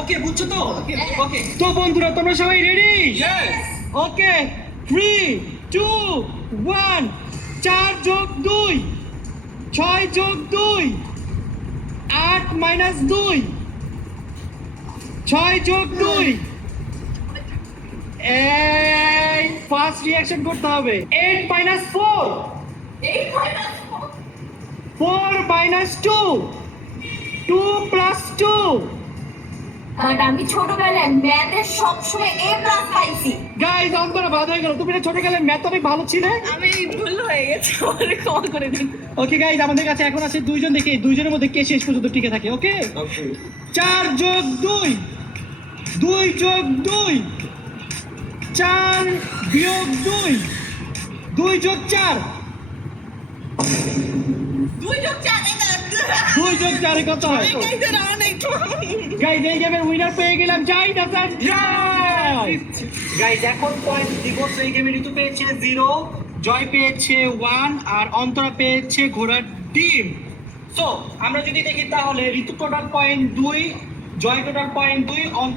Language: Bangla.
ওকে বুঝছো তো? ওকে তো বন্ধুরা তোমরা সবাই রেডি? ওকে 3 2 1 4 যোগ 2 6 যোগ 2 8 মাইনাস 2 6 যোগ 2 এই ফার্স্ট রিঅ্যাকশন করতে হবে 8 মাইনাস 4 4 মাইনাস 2 2 প্লাস 2 আর আমি ছোটবেলায় ম্যাথে সবসময় এ প্লাস পাইছি। গাইস অন্তরা বাদ হয়ে গেল। তুমি না ছোটবেলায় ম্যাথ অনেক ভালো ছিলে। আমি ভুল হয়ে গেছে, আমারে ক্ষমা করে দিন। ওকে গাইস আমাদের কাছে এখন আছে দুইজন, দেখি দুইজনের মধ্যে কে শেষ পর্যন্ত টিকে থাকে। ওকে 4 যোগ 2 2 যোগ 2 4 বিয়োগ 2 2 যোগ 4 2 যোগ 4 2 যোগ 4 কত হয়? গাইস এই গেমের উইনার পেয়ে গেলাম জাহিদ হাসান। গাইস এখন পয়েন্ট দিব। এই গেমে ঋতু পেয়েছে 0, জয় পেয়েছে 1 আর অন্তরা পেয়েছে ঘোড়ার ডিম। সো আমরা যদি দেখি তাহলে ঋতু টোটাল পয়েন্ট 2, জয় টোটাল পয়েন্ট 2,